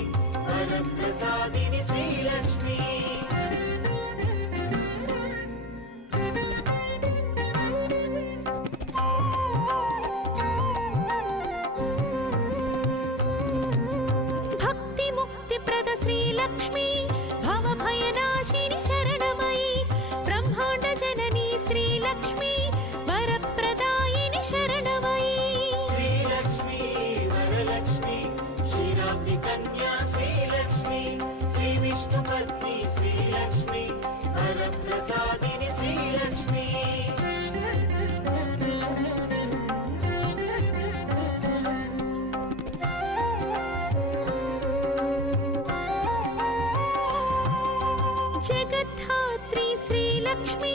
వరప్రసాదిని శ్రీలక్ష్మి. భక్తి ముక్తిప్రద శ్రీలక్ష్మి భవభయనాశిని శరణమయి. బ్రహ్మాండ జనని శ్రీలక్ష్మి వరప్రదాయిని శరణమయి. శ్రీలక్ష్మి వరలక్ష్మి క్షీరాబ్ది కన్యా శ్రీలక్ష్మి శ్రీ విష్ణు పత్ని శ్రీలక్ష్మి వరప్రసాదిని శ్రీలక్ష్మి. జగద్ధాత్రి శ్రీలక్ష్మి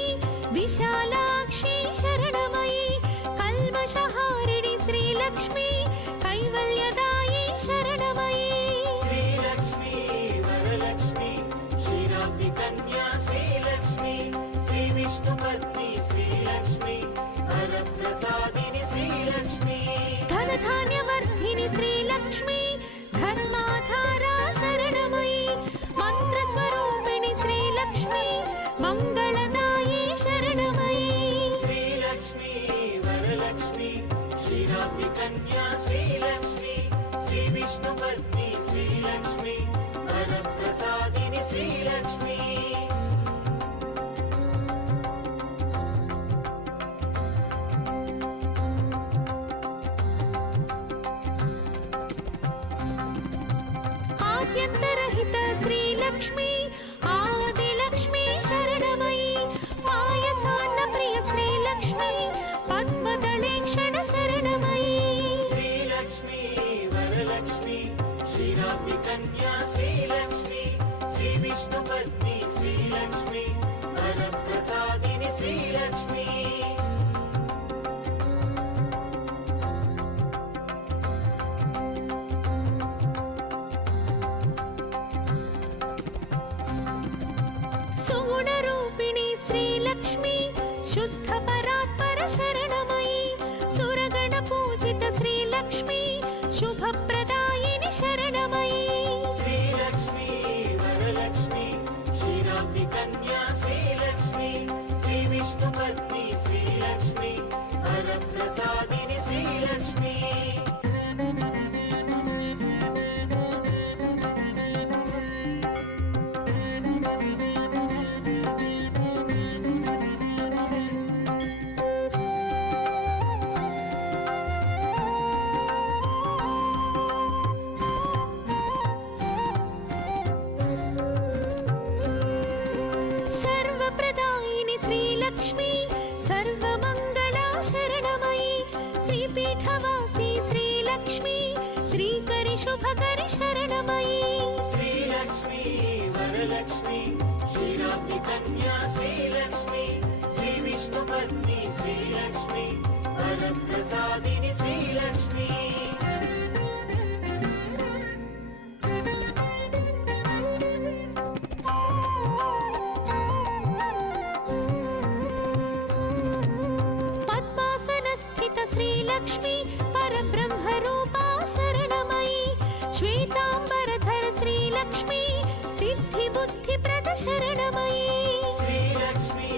విశాలాక్షి శరణమయి. కల్మషహారిణి శ్రీలక్ష్మి కైవల్యదాయి శరణమయి. శ్రీలక్ష్మి వరలక్ష్మి कन्या श्रीलक्ष्मी श्रीविष्णुपत्नी श्रीलक्ष्मी वरप्रसादिनि श्रीलक्ष्मी धनधान्यवर्धिनि श्रीलक्ष्मी धर्माधारा शरणमयी मन्त्रस्वरूपिणि श्रीलक्ष्मी मङ्गलदायी शरणमयी श्रीलक्ष्मी वरलक्ष्मी क्षीराब्धिकन्या श्रीलक्ष्मी श्रीविष्णुपत्नी श्रीलक्ष्मी वरप्रसादिनि श्रीलक्ष्मी आद्यन्तरहित श्रीलक्ष्मी आदिलक्ष्मी शरणमयी पायसान्नप्रिय श्रीलक्ष्मी पद्मदलेक्षण शरणमयी श्रीलक्ष्मी वरलक्ष्मी क्षीराब्धिकन्या श्रीलक्ष्मी श्रीविष्णुपत्नी श्रीलक्ष्मी वरप्रसादिनि श्रीलक्ष्मी सुगुणरूपिणी श्रीलक्ष्मी शुद्धपरात्पर शरणमयी सुरगणपूजित श्रीलक्ष्मी शुभप्रदायिनि शरणमयी श्रीलक्ष्मी वरलक्ष्मी क्षीराब्धिकन्या श्रीलक्ष्मी श्रीविष्णुपत्नी श्रीलक्ष्मी वरप्रसादिनि श्रीलक्ष्मी सर्वप्रदायिनि श्रीलक्ष्मी सर्वमङ्गला शरणमयी श्रीपीठवासी श्रीलक्ष्मी श्रीकरि शुभकरि शरणमयी श्रीलक्ष्मी वरलक्ष्मी क्षीराब्धिकन्या श्रीलक्ष्मी श्रीविष्णुपत्नी श्रीलक्ष्मी वरप्रसादिनि श्रीलक्ष्मी पद्मासनस्थित श्रीलक्ष्मी परब्रह्मरूपा शरणमयी श्वेताम्बरधर श्रीलक्ष्मी सिद्धिबुद्धिप्रद शरणमयी श्रीलक्ष्मी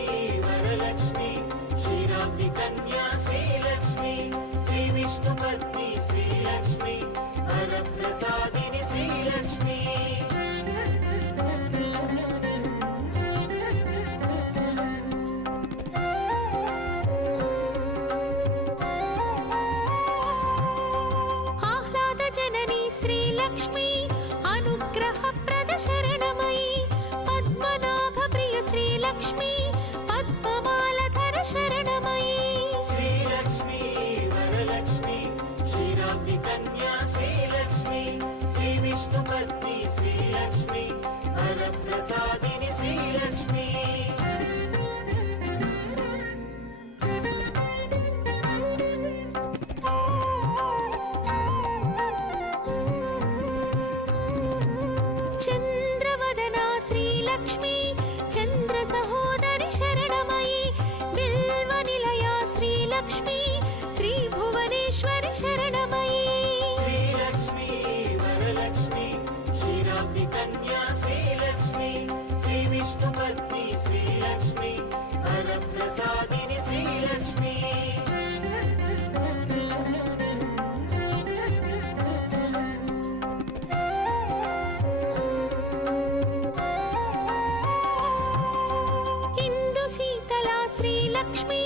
वरलक्ष्मी क्षीराब्धिकन्या श्रीलक्ष्मी श्रीविष्णुपत्नी श्रीलक्ष्मी वरप्रसादिनि श्रीलक्ष्मी आह्लादजननी श्रीलक्ष्मी अनुग्रहप्रद शरणमयी पद्मनाभप्रिय श्रीलक्ष्मी पद्ममालधर शरणमयी श्रीलक्ष्मी वरलक्ष्मी क्षीराब्धिकन्या श्रीलक्ष्मी श्रीविष्णुपत्नी श्रीलक्ष्मी वरप्रसादिनि श्रीलक्ष्मी चन्द्रवदना श्रीलक्ष्मी चन्द्रसहोदरि शरणमयी बिल्वनिलया श्रीलक्ष्मी श्रीभुवनेश्वरि शरणमयी श्रीलक्ष्मी वरलक्ष्मी क्षीराब्धिकन्या श्रीलक्ष्मी श्रीविष्णुपत्नी श्रीलक्ष्मी वरप्रसादिनि श्रीलक्ष्मी इन्दुशीतला श्रीलक्ष्मी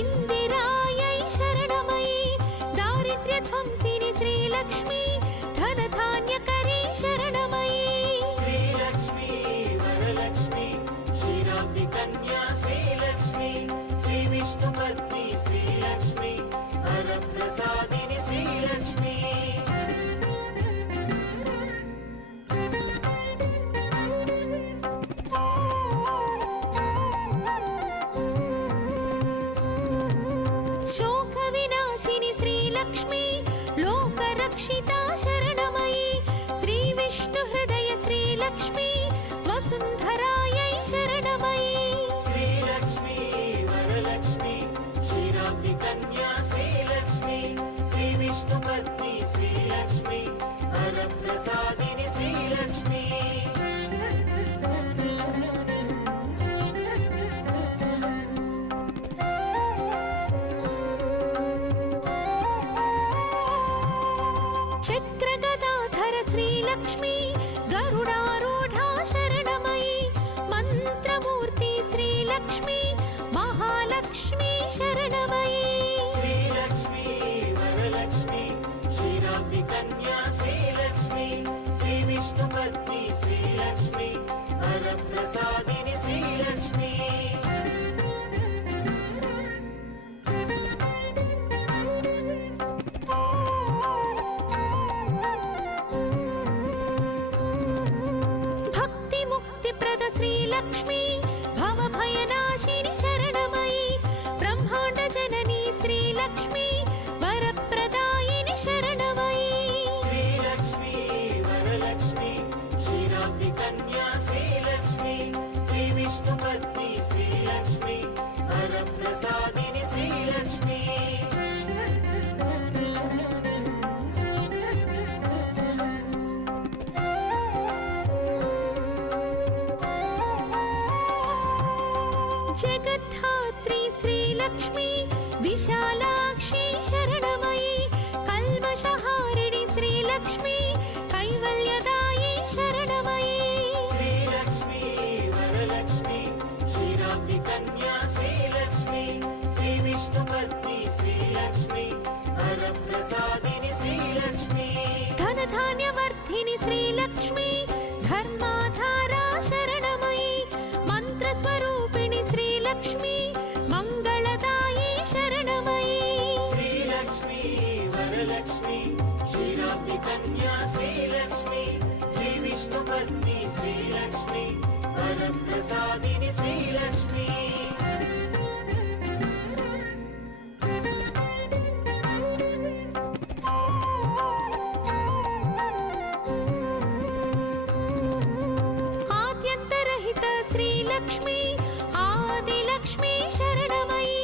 इन्दिरायै शरणमयी दारिद्र्यध्वंसिनि श्रीलक्ष्मी धनधान्यकरी शरणमयी श्रीलक्ष्मी वरलक्ष्मी क्षीराब्धिकन्या श्रीलक्ष्मी श्रीविष्णुपत्नी श्रीलक्ष्मी वरप्रसादिनि श्रीलक्ष्मी शोकविनाशिनि श्रीलक्ष्मी लोकरक्षिता शरणमयी श्रीविष्णुहृदय श्रीलक्ष्मी वसुन्धरायै శరణమయీ శ్రీలక్ష్మీ వరలక్ష్మీ క్షీరాబ్ది కన్యా శ్రీలక్ష్మీ శ్రీ విష్ణుపత్ని శ్రీలక్ష్మీ వరప్రసాదిని శ్రీలక్ష్మీ చక్రగదాధర శ్రీలక్ష్మీ గరుడారూఢా శరణమయీ మంత్రమూర్తి శ్రీలక్ష్మీ మహాలక్ష్మీ శరణమయీ శ్రీలక్ష్మీ వరలక్ష్మీ క్షీరాబ్ది కన్యా శ్రీలక్ష్మీ శ్రీ విష్ణుపత్ని శ్రీలక్ష్మీ వరప్రసాదిని శ్రీలక్ష్మీ భక్తి ముక్తిప్రద శ్రీలక్ష్మీ భవభయనాశిని శరణమయీ బ్రహ్మాండ జననీ శ్రీలక్ష్మీ వరప్రదాయిని శరణమయీ శ్రీలక్ష్మీ వరలక్ష్మీ క్షీరాబ్ది కన్యా శ్రీలక్ష్మీ శ్రీ విష్ణుపత్ని శ్రీలక్ష్మీ వరప్రసాదిని శ్రీలక్ష్మీ జగద్ధాత్రి శ్రీలక్ష్మీ విశాలాక్షి శరణమయీ కల్మషహారిణి శ్రీలక్ష్మీ కైవల్యదాయి శరణమయీ శ్రీలక్ష్మీ వరలక్ష్మీ క్షీరాబ్ది కన్యా శ్రీలక్ష్మీ శ్రీ విష్ణుపత్ని శ్రీలక్ష్మీ వరప్రసాదిని శ్రీలక్ష్మీ ధనధాన్యవర్ధిని శ్రీలక్ష్మీ ధర్మాధారా శరణమయీ మంత్రస్వరూపిణి శ్రీలక్ష్మీ మంగళదాయి శరణమయీ శ్రీలక్ష్మీ వరలక్ష్మీ క్షీరాబ్ది కన్యా శ్రీలక్ష్మీ శ్రీ విష్ణుపత్ని శ్రీలక్ష్మీ వరప్రసాదిని శ్రీలక్ష్మీ ఆద్యంతరహిత శ్రీలక్ష్మీ ఆదిలక్ష్మీ శరణమయీ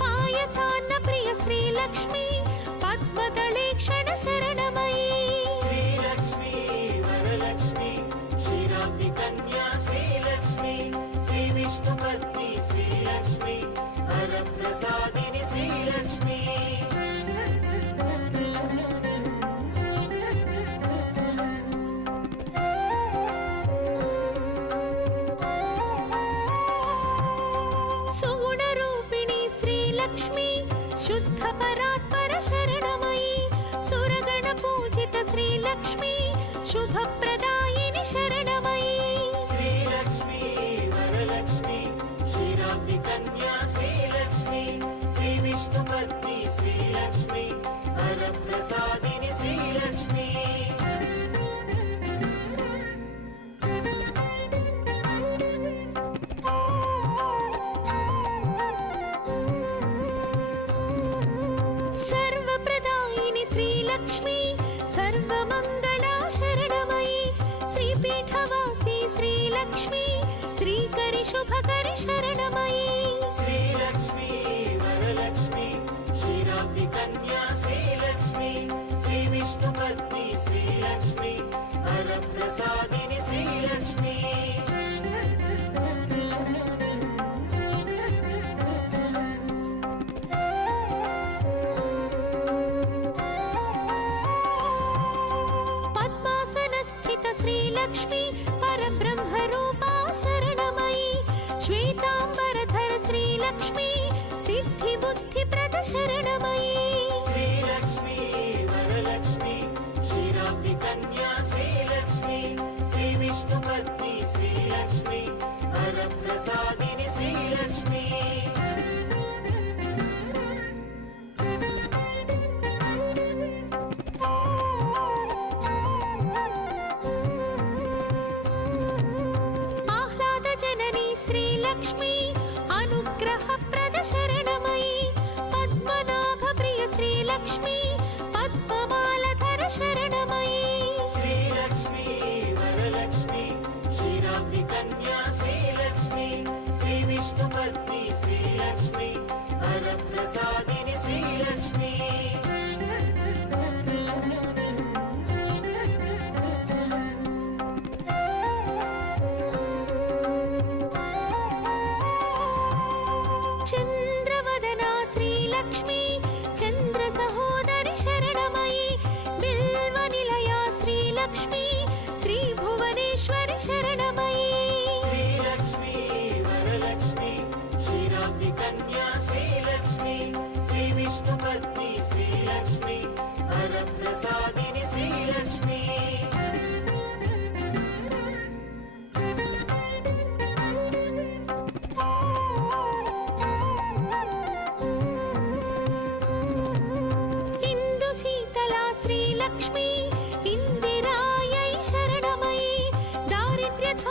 పాయసాన్న ప్రియ శ్రీలక్ష్మీ పద్మదళేక్షణ శరణమయీ శ్రీలక్ష్మీ వరలక్ష్మీ క్షీరాబ్ది కన్యా శ్రీలక్ష్మీ శ్రీ విష్ణుపత్ని శ్రీలక్ష్మీ వరప్రసాదిని శ్రీలక్ష్మీ సుగుణరూపిణి శ్రీలక్ష్మీ శుద్ధ పరాత్పర శరణమయీ సురగణ పూజిత శ్రీలక్ష్మీ శుభప్రదాయిని శరణమయీ శ్రీలక్ష్మీ వరలక్ష్మీ క్షీరాబ్ది కన్యా శ్రీలక్ష్మీ శ్రీ విష్ణుపత్ని శ్రీలక్ష్మీ వరప్రసాదిని శ్రీలక్ష్మీ సర్వప్రదాయిని శ్రీలక్ష్మీ సర్వమంగళా శరణమయీ శ్రీపీఠవాసి శ్రీలక్ష్మీ శ్రీకరి శుభకరి శరణమయీ శ్రీలక్ష్మీ వరలక్ష్మీ క్షీరాబ్ది కన్యా శ్రీలక్ష్మీ శ్రీ విష్ణుపత్ని శ్రీలక్ష్మీ వరప్రసాదిని శ్రీలక్ష్మీ పద్మాసనస్థిత శ్రీలక్ష్మీ పరబ్రహ్మరూపా శరణమయీ శ్వేతాంబరధర శ్రీలక్ష్మీ సిద్ధిబుద్ధిప్రద శరణమయీ శ్రీలక్ష్మీ వరలక్ష్మీ క్షీరాబ్ది కన్యా శ్రీలక్ష్మీ శ్రీ విష్ణుపత్ని శ్రీలక్ష్మీ వరప్రసాదిని శ్రీలక్ష్మీ లక్ష్మీ పద్మమాలధర శరణమయీ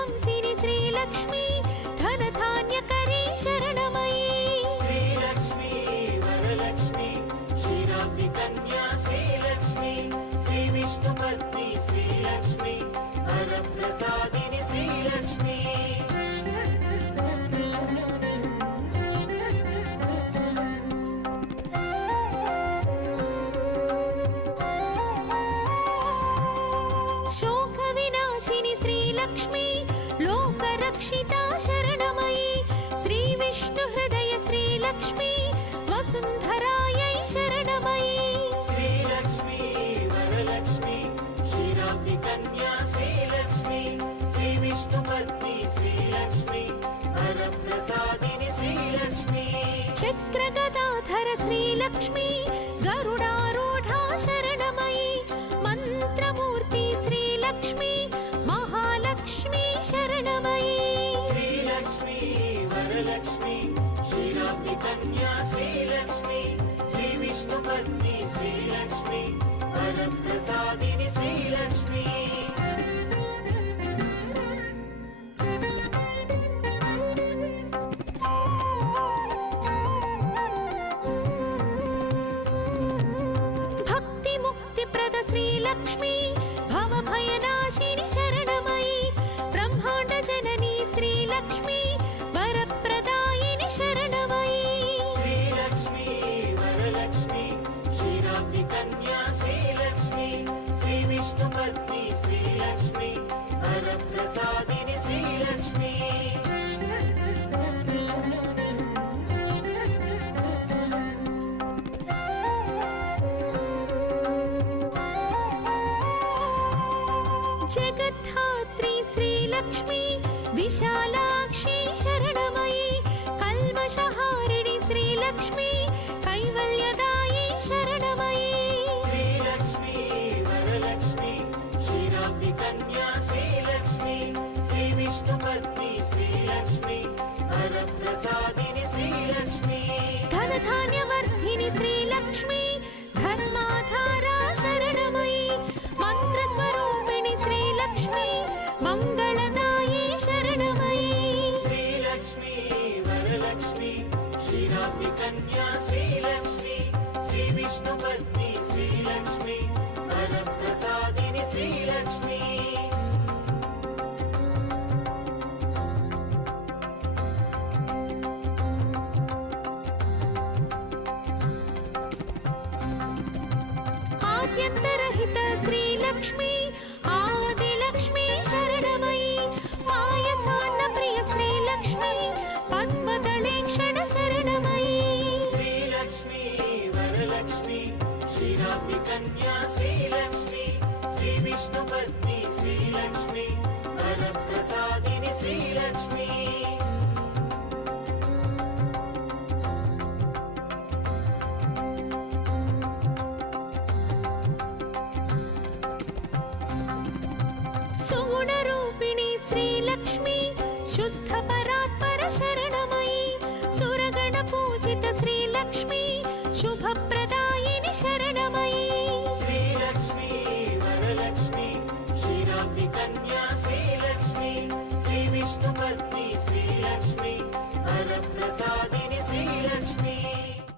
విధ్వంసిని శ్రీలక్ష్మి ధనధాన్యకరీ శరణమయీ శ్రీలక్ష్మీ వరలక్ష్మి క్షీరాబ్ది కన్యా శ్రీలక్ష్మి శ్రీ విష్ణుపత్ని శ్రీలక్ష్మి వరప్రసాదిని శ్రీలక్ష్మి శోక వినాశిని శ్రీలక్ష్మి లోకరక్షితా శరణమయీ శ్రీ విష్ణు హృదయ శ్రీలక్ష్మి వసుంధరాయై శరణమయీ శ్రీలక్ష్మీ వరలక్ష్మి క్షీరాబ్ది కన్యా శ్రీలక్ష్మి శ్రీ విష్ణుపత్ని శ్రీలక్ష్మి వరప్రసాదిని శ్రీలక్ష్మి చక్రగదాధర శ్రీలక్ష్మి గరుడారూఢా శరణమయీ మంత్రమూర్తి శ్రీలక్ష్మి మహాలక్ష్మి శరణమయీ శ్రీలక్ష్మీ వరలక్ష్మి క్షీరాబ్ది కన్యా శ్రీలక్ష్మి శ్రీ విష్ణుపత్ని శ్రీలక్ష్మి వరప్రసాదిని శ్రీలక్ష్మి భక్తి ముక్తి ప్రద శ్రీలక్ష్మి భవభయనాశిని శరణమయీ బ్రహ్మాండ జననీ శ్రీలక్ష్మి వరప్రదాయిని శరణమయీ శ్రీలక్ష్మీ వరలక్ష్మి క్షీరాబ్ది కన్యా శ్రీలక్ష్మి శ్రీ విష్ణుపత్ని శ్రీలక్ష్మి వరప్రసాదిని శ్రీలక్ష్మి జగద్ధాత్రి శ్రీలక్ష్మి విశాలాక్షి శరణమయీ కల్మషహారిణి శ్రీలక్ష్మి కైవల్యదాయి శరణమయీ శ్రీలక్ష్మీ వరలక్ష్మి క్షీరాబ్ది కన్యా శ్రీలక్ష్మి శ్రీ విష్ణుపత్ని శ్రీలక్ష్మి వరప్రసాదిని శ్రీలక్ష్మి ధనధాన్యవర్ధిని శ్రీలక్ష్మి ధర్మాధారా శరణమయీ మంత్రస్వరూపిణి శ్రీలక్ష్మి మంగళదాయి శరణమయీ శ్రీలక్ష్మీ వరలక్ష్మి క్షీరాబ్ది కన్యా శ్రీలక్ష్మి శ్రీ విష్ణుపత్ని శ్రీలక్ష్మి వరప్రసాదిని శ్రీలక్ష్మి ఆద్యంతరహిత శ్రీలక్ష్మి ఆదిలక్ష్మి శరణమయీ పాయసాన్న ప్రియ శ్రీలక్ష్మి పద్మదళేక్షణ శరణమయీ శ్రీలక్ష్మీ వరలక్ష్మి క్షీరాబ్ది కన్యా శ్రీలక్ష్మి శ్రీ విష్ణుపత్ని శ్రీలక్ష్మి వరప్రసాదిని శ్రీలక్ష్మి సుగుణరూపిణి